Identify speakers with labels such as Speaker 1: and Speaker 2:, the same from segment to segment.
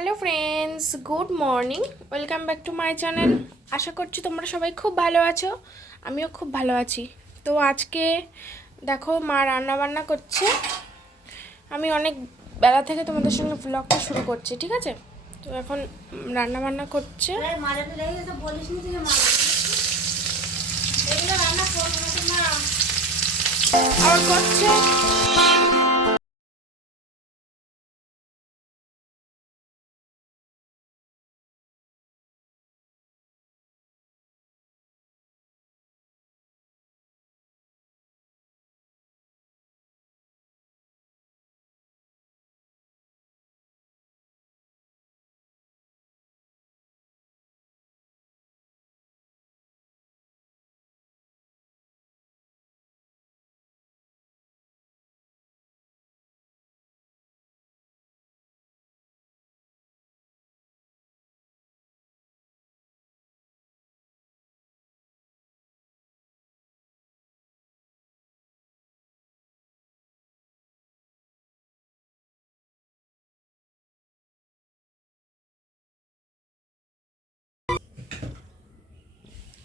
Speaker 1: Hello friends good morning welcome back to my channel আশা করছি তোমরা সবাই খুব ভালো আছো। আমিও খুব ভালো আছি। তো আজকে দেখো মা রান্না বান্না করছে। আমি অনেক বেলা থেকে তোমাদের সঙ্গে ব্লগটা শুরু করছি ঠিক আছে? তো এখন রান্না বান্না করছে
Speaker 2: মাজাটা লেগে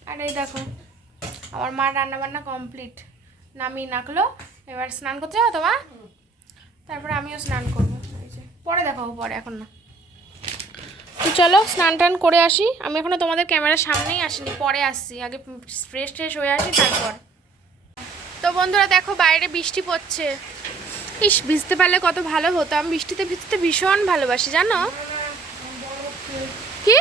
Speaker 1: আর এই দেখো, আমার মা রান্না বান্না কমপ্লিট নামিয়ে নাকলো, এবার স্নান করতে যাব তোমার। তারপরে আমিও স্নান করব। পরে দেখাবো, পরে, এখন না। তো চলো, স্নান টান করে আসি। আমি এখনও তোমাদের ক্যামেরার সামনেই আসিনি, পরে আসছি। আগে ফ্রেশ ট্রেশ হয়ে আসি, তারপর। তো বন্ধুরা, দেখো, বাইরে বৃষ্টি পড়ছে। ইস, ভিজতে পারলে কত ভালো হতো। আমি বৃষ্টিতে ভিজতে ভীষণ ভালোবাসি, জানো? কি?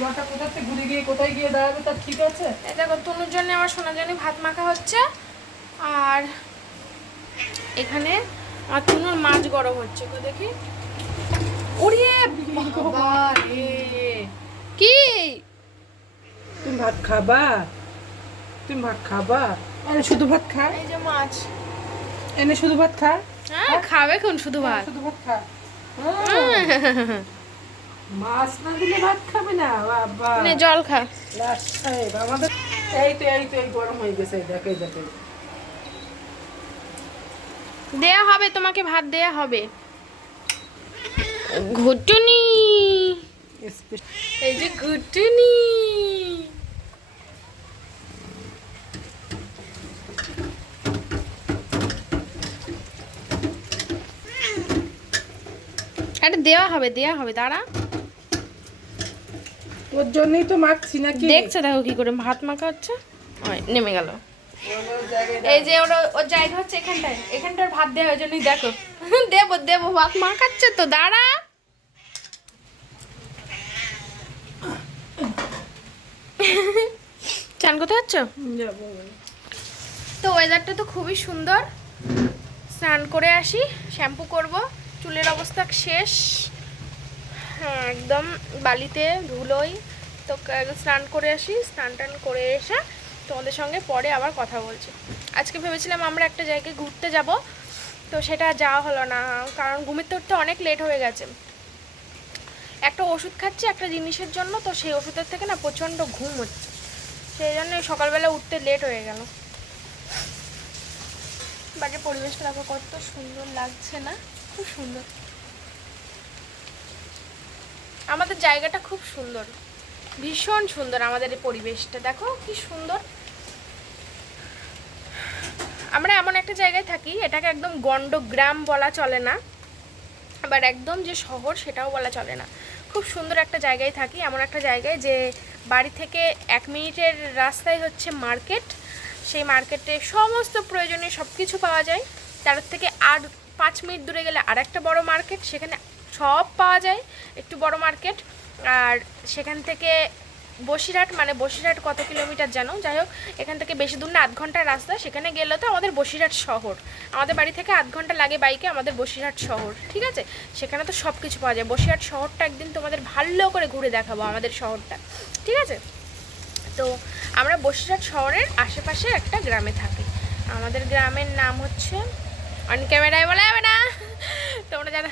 Speaker 3: জলটা কোথাতে ঘুরে গিয়ে কোথায় গিয়ে দাঁড়াবে তার ঠিক আছে
Speaker 1: এই দেখো তনুর জন্য আমার সোনার জন্য ভাত মাখা হচ্ছে। আর এখানে আমার তনুর মাছ গরম হচ্ছে দেখি। উড়িয়ে কি?
Speaker 3: তুমি ভাত খাবা? তুমি ভাত খাবা? এনে শুধু ভাত খা।
Speaker 1: এই যে মাছ।
Speaker 3: এনে শুধু ভাত খা।
Speaker 1: হ্যাঁ খাবে কোন শুধু ভাত?
Speaker 3: শুধু ভাত খা। মাছ না দিলে ভাত খাবে না বাবা।
Speaker 1: নে জল খা।
Speaker 3: লাস্ট সাহেব আমাদের এই তো এই তো এই গরম হয়ে গেছে দেখে দেখে।
Speaker 1: দেয়া হবে তোমাকে ভাত দেয়া হবে। ঘুটুনি। এই যে ঘুটুনি। আরে দেওয়া হবে দেওয়া হবে দাঁড়া।
Speaker 3: তোর জন্যই তো মাখছি নাকি?
Speaker 1: দেখছে দেখো কি করে ভাত মাখা হচ্ছে নেমে গেল। এই যে ওর ওর জায়গা হচ্ছে এখানটায়। এখানটার ভাত দেওয়া ওই জন্যই দেখো। দেবো দেবো ভাত মাখাচ্ছে তো দাঁড়া। চান কোথায় যাচ্ছ?
Speaker 3: যাব।
Speaker 1: তো ওয়েদারটা তো খুবই সুন্দর। স্নান করে আসি শ্যাম্পু করব চুলের অবস্থা শেষ। একদম বালিতে ধুলোই তো স্নান করে আসি, স্নান টান করে এসে তোমাদের সঙ্গে পরে আবার কথা বলছি। আজকে ভেবেছিলাম আমরা একটা জায়গায় ঘুরতে যাব, তো সেটা যাওয়া হলো না, কারণ ঘুমিতে উঠতে অনেক লেট হয়ে গেছে। একটা ওষুধ খাচ্ছি একটা জিনিসের জন্য, তো সেই ওষুধের থেকে না প্রচণ্ড ঘুম হচ্ছে। সেই জন্য সকালবেলা উঠতে লেট হয়ে গেল। বাড়ির পরিবেশটা দেখো কত সুন্দর লাগছে না? খুব সুন্দর। আমাদের জায়গাটা খুব সুন্দর। ভীষণ সুন্দর আমাদের এই পরিবেশটা। দেখো কি সুন্দর। আমরা এমন একটা জায়গায় থাকি, এটাকে একদম গন্ড গ্রাম বলা চলে না। আবার একদম যে শহর সেটাও বলা চলে না। খুব সুন্দর একটা জায়গায় থাকি, এমন একটা জায়গায় যে বাড়ি থেকে এক মিনিটের রাস্তায় হচ্ছে মার্কেট। সেই মার্কেটে সমস্ত প্রয়োজনীয় সব কিছু পাওয়া যায়। তার থেকে আর পাঁচ মিনিট দূরে গেলে আর একটা বড় মার্কেট, সেখানে সব পাওয়া যায়, একটু বড় মার্কেট। আর সেখান থেকে বসিরহাট মানে বসিরহাট কত কিলোমিটার জানো? যাই হোক, এখান থেকে বেশি দূর না, আধ ঘণ্টার রাস্তা। সেখানে গেলে তো আমাদের বসিরহাট শহর। আমাদের বাড়ি থেকে আধ ঘণ্টা লাগে বাইকে আমাদের বসিরহাট শহর, ঠিক আছে? সেখানে তো সব কিছু পাওয়া যায়। বসিরহাট শহরটা একদিন তোমাদের ভালো করে ঘুরে দেখাবো আমাদের শহরটা, ঠিক আছে? তো আমরা বসিরহাট শহরের আশেপাশে একটা গ্রামে থাকি। আমাদের গ্রামের নাম হচ্ছে, অন ক্যামেরায় বলা যাবে না। তোমরা যারা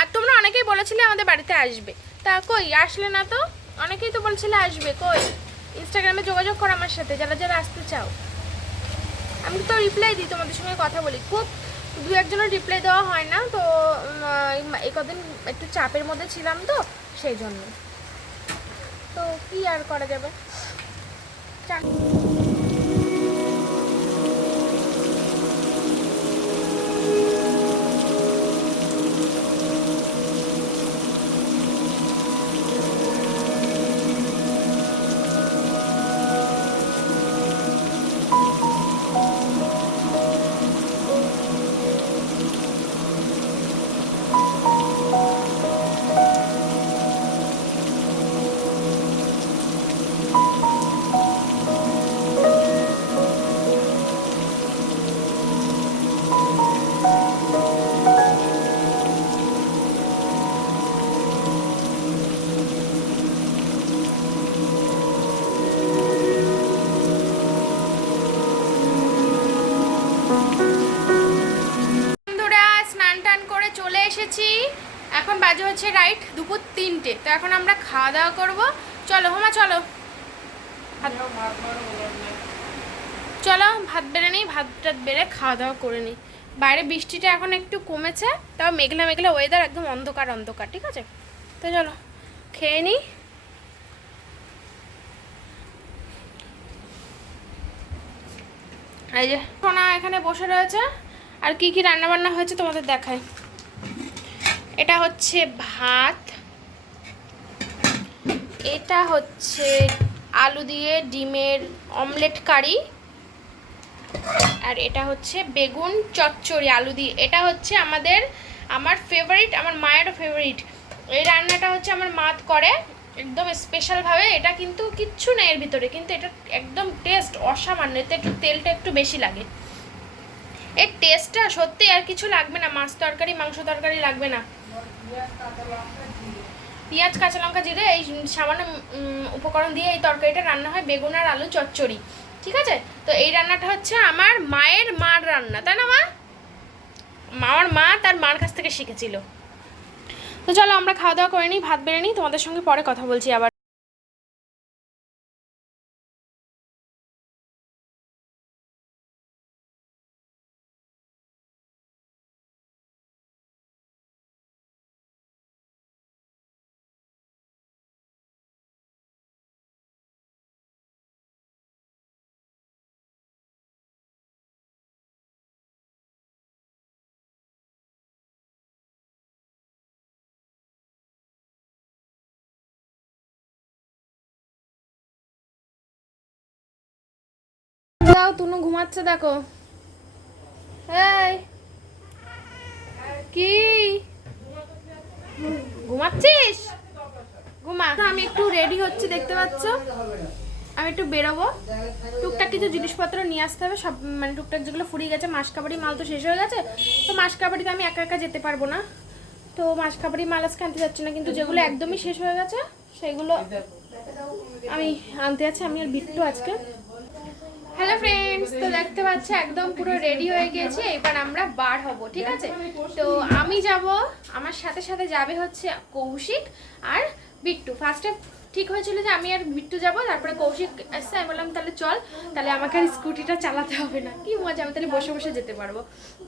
Speaker 1: আর তোমরা অনেকেই বলেছিলে আমাদের বাড়িতে আসবে। তা কই, আসলে না তো? অনেকেই তো বলছিলে আসবে, কই? ইনস্টাগ্রামে যোগাযোগ করো আমার সাথে, যারা যারা আসতে চাও। আমি তো রিপ্লাই দিই, তোমাদের সঙ্গে কথা বলি। খুব দু একজনের রিপ্লাই দেওয়া হয় না, তো এই- কদিন একটু চাপের মধ্যে ছিলাম তো, সেই জন্য। তো কি আর করা যাবে? তিনটে তো এখন আমরা খাওয়া দাওয়া করব। চলো হোমা চলো। চলো ভাত বেড়ে নিই ভাত টাত বেড়ে খাওয়া দাওয়া করে নিই। বাইরে বৃষ্টিটা এখন একটু কমেছে তাও মেঘলা মেঘলা ওয়েদার একদম অন্ধকার অন্ধকার ঠিক আছে? তো চলো খেয়ে নিই এই যে সোনা এখানে বসে রয়েছে। আর কি কি রান্না বান্না হয়েছে তোমাদের দেখায় এটা হচ্ছে ভাত এটা হচ্ছে আলু দিয়ে ডিমের অমলেট কারি। আর এটা হচ্ছে বেগুন চচ্চড়ি আলু দিয়ে। এটা হচ্ছে আমাদের, আমার ফেভারিট আমার মায়েরও ফেভারিট এই রান্নাটা হচ্ছে আমার মাত করে একদম স্পেশালভাবে এটা কিন্তু কিচ্ছু নেই এর ভিতরে, কিন্তু এটা একদম টেস্ট অসামান্য। এতে একটু তেলটা একটু বেশি লাগে। এর টেস্টটা সত্যি আর কিছু লাগবে না। মাছ তরকারি, মাংস তরকারি লাগবে না। পেঁয়াজ, কাঁচা লঙ্কা জিরে, এই সামান্য উপকরণ দিয়ে এই তরকারিটা রান্না হয়, বেগুন আর আলু চচ্চড়ি। ঠিক আছে? তো এই রান্নাটা হচ্ছে আমার মায়ের মার রান্না, তাই না মা? মামার মা তার মার কাছ থেকে শিখেছিল। তো চলো আমরা খাওয়া দাওয়া করে নিই, ভাত বেড়ে নিই, তোমাদের সঙ্গে পরে কথা বলছি আবার। দাও, তুনু ঘুমাচ্ছে, দেখো। কি? ঘুমাচ্ছিস? ঘুমা। আমি একটু রেডি হচ্ছি, দেখতে পাচ্ছ? আমি একটু বেরোবো। টুকটাক কিছু জিনিসপত্র নিয়ে আসতে হবে, সব মানে টুকটাক যেগুলো ফুরিয়ে গেছে, মাসকাবাড়ি মাল তো শেষ হয়ে গেছে। তো মাসকাবাড়িতে আমি একা একা যেতে পারব না। তো মাসকাবাড়ি মাল আজকে আনতে যাচ্ছি না, কিন্তু যেগুলো একদমই শেষ হয়ে গেছে, সেগুলো আমি আনতে যাচ্ছি, আমি আর বিট্টু আজকে। হ্যালো ফ্রেন্ডস তো দেখতে পাচ্ছ, একদম পুরো রেডি হয়ে গেছে। এবার আমরা বার হব, ঠিক আছে? তো আমি যাব, আমার সাথে সাথে যাবে হচ্ছে কৌশিক আর বিট্টু। ফার্স্টে ঠিক হয়েছিল যে আমি আর বিট্টু যাব, তারপরে কৌশিক আসছে আমি বললাম, তাহলে চল, তাহলে আমাকে আর স্কুটিটা চালাতে হবে না। কি মজা, আমি তাহলে বসে বসে যেতে পারব।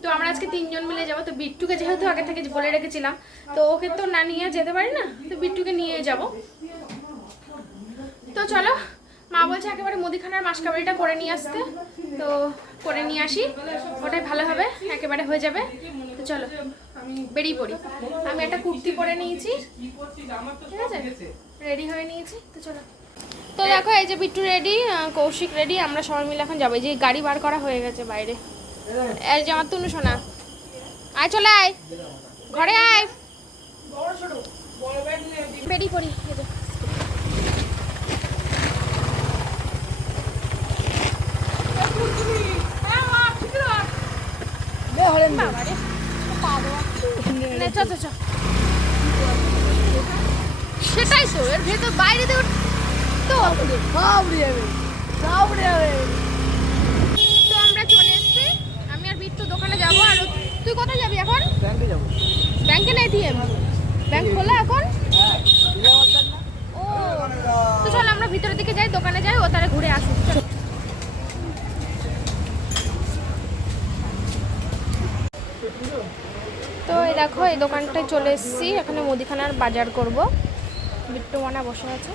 Speaker 1: তো আমরা আজকে তিনজন মিলে যাব, তো বিট্টুকে যেহেতু আগে থেকে বলে রেখেছিলাম, তো ওকে তো না নিয়ে যেতে পারি না? তো বিট্টুকে নিয়ে যাব। তো চলো মা বলছে একেবারে মুদিখানার মাসকাবাড়িটা করে নিয়ে আসতে। তো করে নিয়ে আসি। ওটাই ভালো হবে, একেবারে হয়ে যাবে। তো চলো, বেরিয়ে পড়ি। আমি একটা কুর্তি পরে নিয়েছি। ঠিক আছে? রেডি হয়ে নিয়েছি। তো চলো। তো দেখো, এই যে বিট্টু রেডি কৌশিক রেডি, আমরা সবাই মিলে এখন যাব। যে গাড়ি বার করা হয়ে গেছে বাইরে। এই যে আমার তুনু শোনা আয়, চলে আয়। ঘরে আয়। বেরিয়ে পড়ি এই যে। বাবারে নে, চ, চ, চ। সেটাই তো এর ভেতর বাইরে দিয়ে তো তো আমরা চলে এসেছি। আমি আর বিট্টু দোকানে যাব। আর তুই কোথায় যাবি এখন?
Speaker 3: ব্যাংকে যাব।
Speaker 1: ব্যাংকে না এটিএম ব্যাংক খোলা এখন? ও তো চল আমরা ভিতরের দিকে যাই দোকানে যাই ও তারা ঘুরে আসুক চল। তো এই দেখো এই দোকানটায় চলে এসেছি। এখানে মুদিখানার বাজার করব। বিট্টু মানা বসে আছে।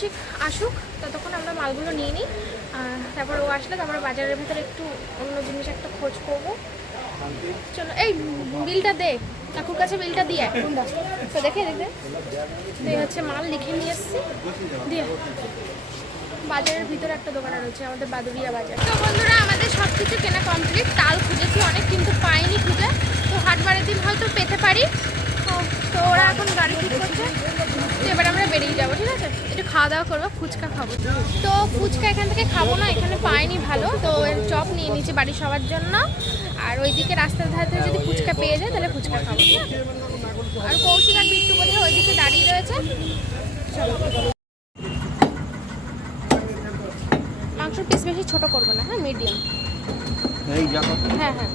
Speaker 1: ঠিক আসুক ততক্ষণ আমরা মালগুলো নিয়ে নিই। তারপর ও আসলে তারপর বাজারের ভিতরে একটু অন্য জিনিস একটা খোঁজ করব। চলো এই বিলটা দে। কাকুর কাছে বিলটা দিয়ে। তো দেখে দেখে তো এই হচ্ছে মাল লিখে নিয়ে এসেছি। দিয়ে। বাজারের ভিতরে একটা দোকান রয়েছে আমাদের বাদুরিয়া বাজার। তো বন্ধুরা আমাদের সব কিছু কেনা কমপ্লিট তাল খুঁজেছি অনেক কিন্তু পাইনি। দিন হয়তো পেতে পারি। তো- ওরা এখন গাড়ি ঠিক করছে। তো এবার আমরা বেরিয়ে যাব ঠিক আছে? একটু খাওয়া দাওয়া করব ফুচকা খাব। তো ফুচকা এখান থেকে খাব না এখানে পাইনি ভালো। তো চপ নিয়ে নিয়েছি বাড়ির সবার জন্য। আর ওইদিকে রাস্তার ধারে যদি ফুচকা পেয়ে যায় তাহলে ফুচকা খাব আর কৌশিক আর বিট্টু বোধহয় ওইদিকে দাঁড়িয়ে রয়েছে। মাংসর পিস বেশি ছোট করব না হ্যাঁ? মিডিয়াম হ্যাঁ হ্যাঁ।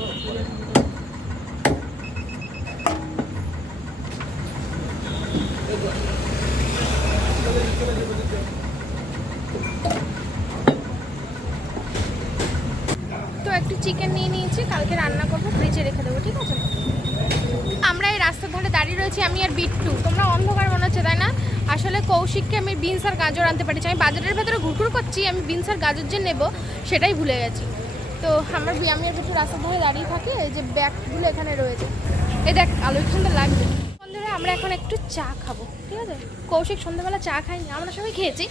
Speaker 1: তো একটু চিকেন নিয়ে নিয়েছি, কালকে রান্না করব ফ্রিজে রেখে দেবো, ঠিক আছে? আমরা এই রাস্তার ধারে দাঁড়িয়ে রয়েছি, আমি আর বিট্টু। তোমরা অন্ধকার মনে হচ্ছে, তাই না? আসলে কৌশিককে আমি বিনস আর গাজর আনতে পারছি আমি বাজারের ভেতরে ঘুরঘুর করছি, আমি বিনস আর গাজর যে নেব, সেটাই ভুলে গেছি। তো আমার আমি বিট্টু রাস্তার ধারে দাঁড়িয়ে থাকি যে ব্যাগগুলো এখানে রয়েছে। এই দেখ আলো সুন্দর লাগছে বন্ধুরা, আমরা এখন একটু চা খাব, ঠিক আছে? কৌশিক সন্ধ্যাবেলা চা খাইনি আমরা সবাই খেয়েছি,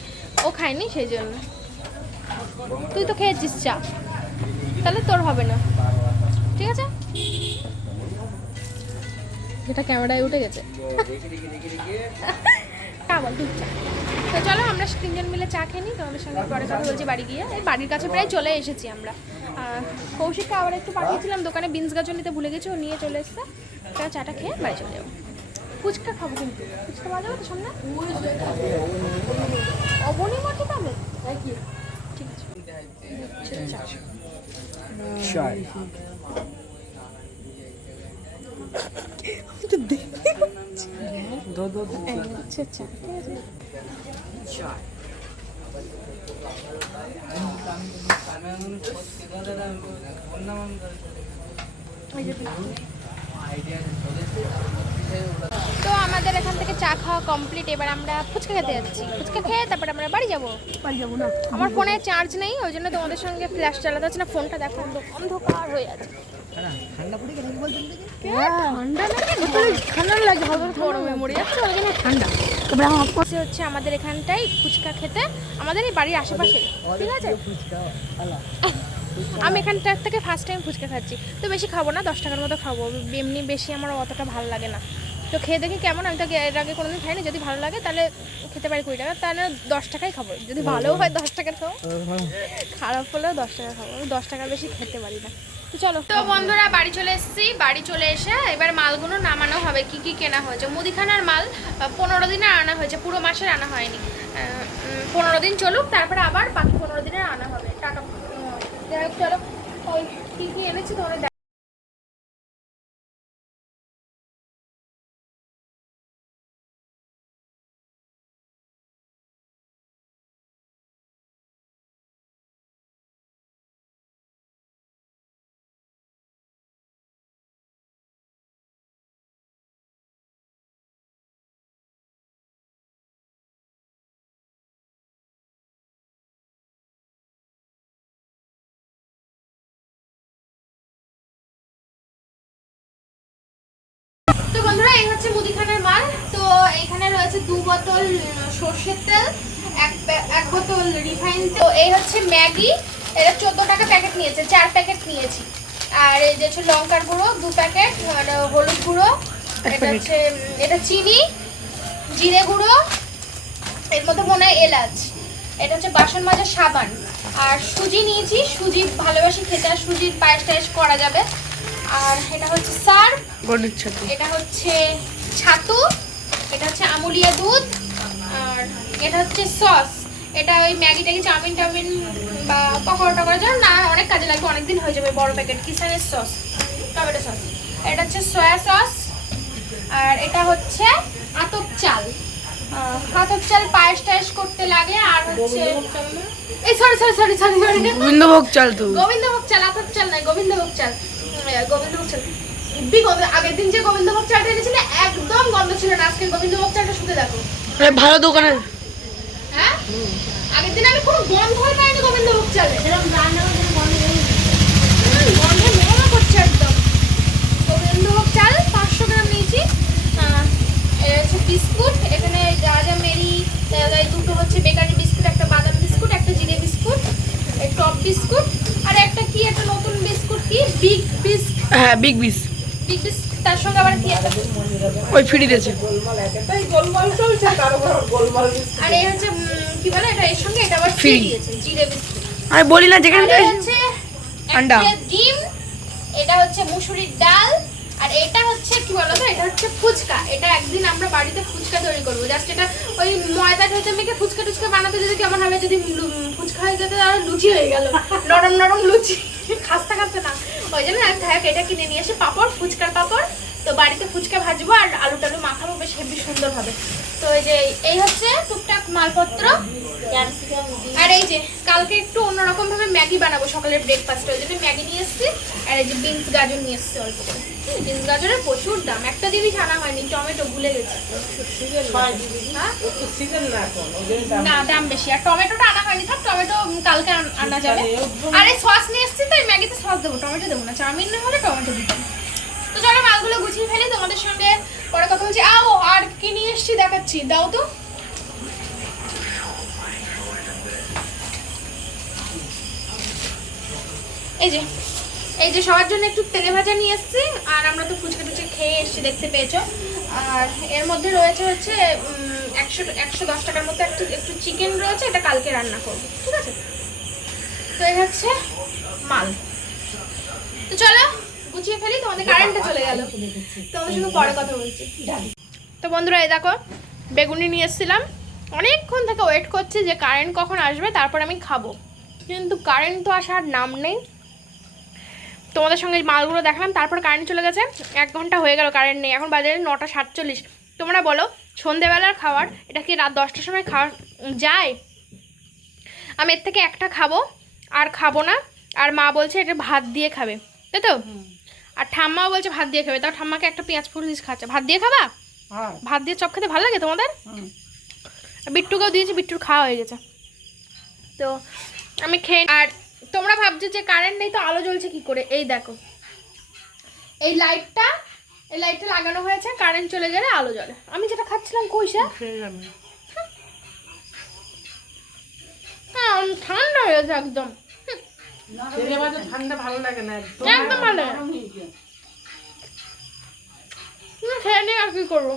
Speaker 1: ও খায়নি সেই জন্য। তুই তো খেয়েছিস চা, তাহলে তোর হবে না, ঠিক আছে? এটা ক্যামেরায় উঠে গেছে। বল, দুধ চা। তো চলো, আমরা তিনজন মিলে চা খেয়ে নিই, তোমাদের সঙ্গে পরে কথা বলছি বাড়ি গিয়ে। এই বাড়ির কাছে প্রায় চলে এসেছি আমরা। কৌশিককে আবার একটু পাঠিয়েছিলাম, দোকানে বিনস গাজর নিতে ভুলে গেছি, ও নিয়ে চলে এসছে। তা চাটা খেয়ে বাড়ি চলে যাব। ফুচকা খাব কিন্তু। ফুচকা পাওয়া যাবে তো সামনে অবনী মাটি পাবে ঠিক আছে। চা আচ্ছা আচ্ছা ঠিক আছে তো আমাদের এখান থেকে চা খাওয়া কমপ্লিট এবার আমরা ফুচকা খেতে যাচ্ছি। ফুচকা খেয়ে তারপর আমরা বাড়ি যাব। বাড়ি যাব না। আমার ফোনে চার্জ নেই ওই জন্য তোমাদের সঙ্গে ফ্ল্যাশ চালাতে হচ্ছে না। ফোনটা দেখো অন্ধ- অন্ধকার হয়ে আছে। ঠান্ডা নাকি ঠান্ডা লাগে? হবে বড় মেমোরি ওই জন্য ঠান্ডা তারপরে আমার অফকোর্সে হচ্ছে আমাদের এখানটাই ফুচকা খেতে। আমাদের এই বাড়ির আশেপাশে। ঠিক আছে? আমি এখানটার থেকে ফার্স্ট টাইম ফুচকা খাচ্ছি। তো বেশি খাব না দশ টাকার মতো খাব। এমনি বেশি আমার অতটা ভালো লাগে না। তো খেয়ে দেখি কেমন আমি তো এর আগে কোনোদিন খাইনি যদি ভালো লাগে তাহলে খেতে পারি কুড়ি টাকা তাহলে দশ টাকাই খাব। যদি ভালোও হয় দশ টাকার খাব। খারাপ হলেও দশ টাকা খাব আমি দশ টাকার বেশি খেতে পারি না। তো চলো। তো বন্ধুরা বাড়ি চলে এসেছি বাড়ি চলে এসে এবার মালগুলো নামানো হবে কি কি কেনা হয়েছে। মুদিখানার মাল পনেরো দিনে আনা হয়েছে পুরো মাসের আনা হয়নি। পনেরো দিন চলুক তারপরে আবার বাকি পনেরো দিনের আনা হবে। টাকা চলো। ওই কি কি এনেছি তোমাদের মুদিখানার মাল তো এখানে রয়েছে দু বোতল সর্ষের তেল এক এক বোতল রিফাইন তো এই হচ্ছে ম্যাগি এটা চোদ্দ টাকা প্যাকেট নিয়েছে চার প্যাকেট নিয়েছি। আর এই যে হচ্ছে লঙ্কার গুঁড়ো দু প্যাকেট আর হলুদ গুঁড়ো এটা হচ্ছে এটা চিনি জিরে গুঁড়ো এর মধ্যে মনে হয় এলাচ। এটা হচ্ছে বাসন মাজার সাবান। আর সুজি নিয়েছি সুজি ভালোবাসি খেতে আর সুজির পায়েস টায়েস করা যাবে। আর এটা হচ্ছে সার্ফ। এটা হচ্ছে ছাতু এটা হচ্ছে আমুলিয়া দুধ আর এটা হচ্ছে সস। এটা ওই ম্যাগি ট্যাগি চাউমিন টাউমিন বা পকোড়া টকোড়া জন্য না অনেক কাজে লাগবে অনেক দিন হয়ে যাবে বড় প্যাকেট। কিষানের সস টমেটো সস। এটা হচ্ছে সয়া সস আর এটা হচ্ছে আতপ চাল। কাতর চাল পায়েস টায়েস করতে লাগে আর হচ্ছে এই sorry sorry sorry sorry sorry
Speaker 3: Gobindobhog চাল তো।
Speaker 1: গোবিন্দভোগ চাল আতর চাল নয় গোবিন্দভোগ চাল। গোবিন্দভোগ চাল। আগের দিন যে গোবিন্দভোগ চালটা এনেছিলে একদম গন্ধ ছিল না। আজকে গোবিন্দভোগ চালটা শুকে দেখো।
Speaker 3: ভালো দোকানে
Speaker 1: হ্যাঁ? আগের দিন আমি কোনো গন্ধই পাইনি গোবিন্দভোগ চালে।
Speaker 2: এরকম রান্না করে বন্ধ করে দিচ্ছে।
Speaker 1: হুম, গন্ধে মনে করছে একদম। গোবিন্দভোগ চাল পাঁচশো গ্রাম নিয়েছি। হচ্ছে বিস্কুট এখানে যা যা মেরি দুটো হচ্ছে বেকারি বিস্কুট একটা বাদাম বিস্কুট একটা জিরে বিস্কুট টপ বিস্কুট আর একটা কি একটা নতুন বিস্কুট কি? Big bisk.
Speaker 3: হ্যাঁ বিগ বিস
Speaker 1: বিগ তার সঙ্গে আবার কি? একটা
Speaker 3: ওই ফ্রি দিয়েছে।
Speaker 1: আর এই হচ্ছে কি বলে এটা? এর সঙ্গে এটা আবার ফ্রি। দিয়েছে জিরে বিস্কুট।
Speaker 3: আমি বলি না যেখানে
Speaker 1: হচ্ছে
Speaker 3: আন্ডা।
Speaker 1: ডিম এটা হচ্ছে মুসুরির ডাল আর এটা হচ্ছে কি বলতো? এটা হচ্ছে ফুচকা। এটা একদিন আমরা বাড়িতে ফুচকা তৈরি করব। জাস্ট এটা ওই ময়দা ঠেতে মেখে ফুচকা টুচকা বানাতে যদি কেমন হবে যদি ফুচকা হয়ে যেত আর লুচি হয়ে গেল। নরম নরম লুচি। খাস্তা খাস্তা না। ওই জন্য আমি থাক, এটা কিনে নিয়ে এসে পাঁপড়, ফুচকার পাঁপড়। তো বাড়িতে ফুচকা ভাজবো আর আলু টালু মাখাবো, বেশ হেবি সুন্দর হবে। তো এই যে, এই হচ্ছে টুকটাক মালপত্র। আর এই যে কালকে একটু অন্যরকম ভাবে ম্যাগি বানাবো সকালের ব্রেকফাস্টে ওই জন্য ম্যাগি নিয়ে এসেছি আর এই যে বিনস গাজর নিয়ে এসেছি অল্প করে। বিনস গাজরের প্রচুর দাম। একটা জিনিস আনা হয়নি টমেটো ভুলে গেছি। হ্যাঁ? না দাম বেশি। আর টমেটোটা আনা হয়নি সব টমেটো কালকে আনা যাবে। আর এই সস নিয়ে এসেছি তো এই ম্যাগিতে সস দেবো টমেটো দেবো না। চাউমিন না হলে টমেটো দিতাম তো চলো মালগুলো গুছিয়ে ফেলি তোমাদের সঙ্গে। পরে কথা বলছি। আও আর কি নিয়ে এসছি দেখাচ্ছি। দাও তো। এই যে এই যে সবার জন্য একটু তেলে ভাজা নিয়ে এসেছি আর আমরা তো ফুচকা টুচকা খেয়ে এসেছি দেখতে পেয়েছ। আর এর মধ্যে রয়েছে হচ্ছে একশো একশো দশ টাকার মতো একটু একটু চিকেন রয়েছে এটা কালকে রান্না করব ঠিক আছে? তো এই হচ্ছে মাল। তো চলো গুছিয়ে ফেলি তোমাদের কারেন্টটা চলে গেল। তোমাদের সঙ্গে পরে কথা বলছি। তো বন্ধুরা এই দেখো বেগুনি নিয়ে এসেছিলাম। অনেকক্ষণ থেকে ওয়েট করছি যে কারেন্ট কখন আসবে তারপর আমি খাব। কিন্তু কারেন্ট তো আসার নাম নেই। তোমাদের সঙ্গে মালগুলো দেখালাম তারপর কারেন্ট চলে গেছে এক ঘণ্টা হয়ে গেল কারেন্ট নেই এখন বাজারে নটা সাতচল্লিশ। তোমরা বলো সন্ধেবেলার খাবার এটা কি রাত দশটার সময় খাওয়া যায়? আমি এর থেকে একটা খাব আর খাব না আর মা বলছে এটা ভাত দিয়ে খাবে তাই তো? আর ঠাম্মাও বলছে ভাত দিয়ে খাবে তাও ঠাম্মাকে একটা পেঁয়াজ ফুল ফুলিস খাচ্ছে। ভাত দিয়ে খাবা?
Speaker 3: হ্যাঁ।
Speaker 1: ভাত দিয়ে চপ খেতে ভালো লাগে তোমাদের? বিট্টুকেও দিয়েছি বিট্টুর খাওয়া হয়ে গেছে। তো আমি খেয়ে আর তোমরা ভাবছ যে কারেন্ট নেই তো আলো জ্বলছে কি করে? এই দেখো। এই লাইটটা এই লাইটটা লাগানো হয়েছে কারেন্ট চলে গেলে আলো জ্বলে। আমি যেটা খাচ্ছিলাম কইসা হ্যাঁ ঠান্ডা হয়ে গেছে একদম।
Speaker 3: ঠান্ডা ভালো লাগে না একদম
Speaker 1: ভালো না। খেয়ে নিয়ে আর কি করব?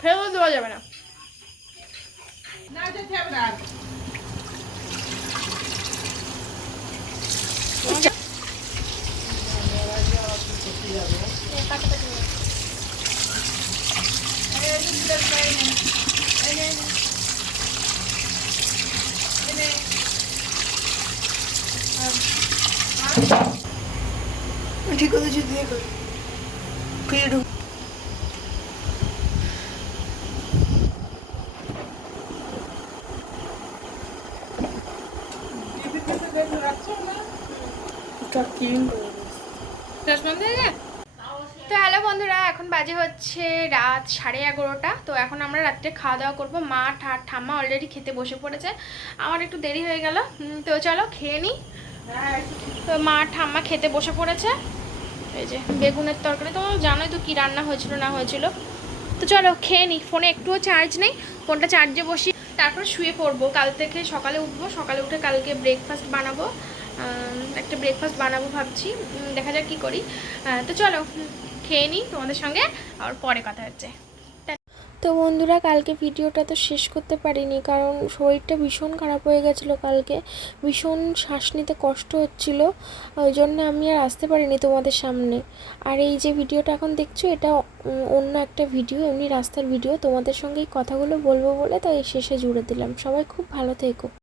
Speaker 1: ফেলে দেওয়া যাবে না।
Speaker 3: ঠিক আছে দিয়ে ফিরে ঢুক
Speaker 1: গ্যাস বন্ধ হয়ে গেছে? তো হ্যালো বন্ধুরা এখন বাজে হচ্ছে রাত সাড়ে এগারোটা। তো এখন আমরা রাত্রে খাওয়া দাওয়া করব। মা ঠা- ঠাম্মা অলরেডি খেতে বসে পড়েছে। আমার একটু দেরি হয়ে গেল। তো চলো খেয়ে নিই তো মা ঠাম্মা খেতে বসে পড়েছে। এই যে বেগুনের তরকারি। তো জানোই তো কী রান্না হয়েছিল, না হয়েছিল। তো চলো খেয়ে নিই ফোনে একটুও চার্জ নেই। ফোনটা চার্জে বসি। তারপর শুয়ে পড়ব। কাল থেকে সকালে উঠবো। সকালে উঠে কালকে ব্রেকফাস্ট বানাবো। একটা ব্রেকফাস্ট বানাবো ভাবছি। দেখা যাক কী করি। তো চলো। খেয়ে নিই তোমাদের সঙ্গে আর পরে কথা হচ্ছে।
Speaker 4: তো বন্ধুরা, কালকে ভিডিওটা তো শেষ করতে পারিনি, কারণ শরীরটা ভীষণ খারাপ হয়ে গেছিল কালকে। ভীষণ শ্বাস নিতে কষ্ট হচ্ছিল, ওই জন্য আমি আর আসতে পারিনি তোমাদের সামনে। আর এই যে ভিডিওটা এখন দেখছ, এটা অন্য একটা ভিডিও, এমনি রাস্তার ভিডিও। তোমাদের সঙ্গে এই কথাগুলো বলব বলে তাই শেষে জুড়ে দিলাম। সবাই খুব ভালো থেকো।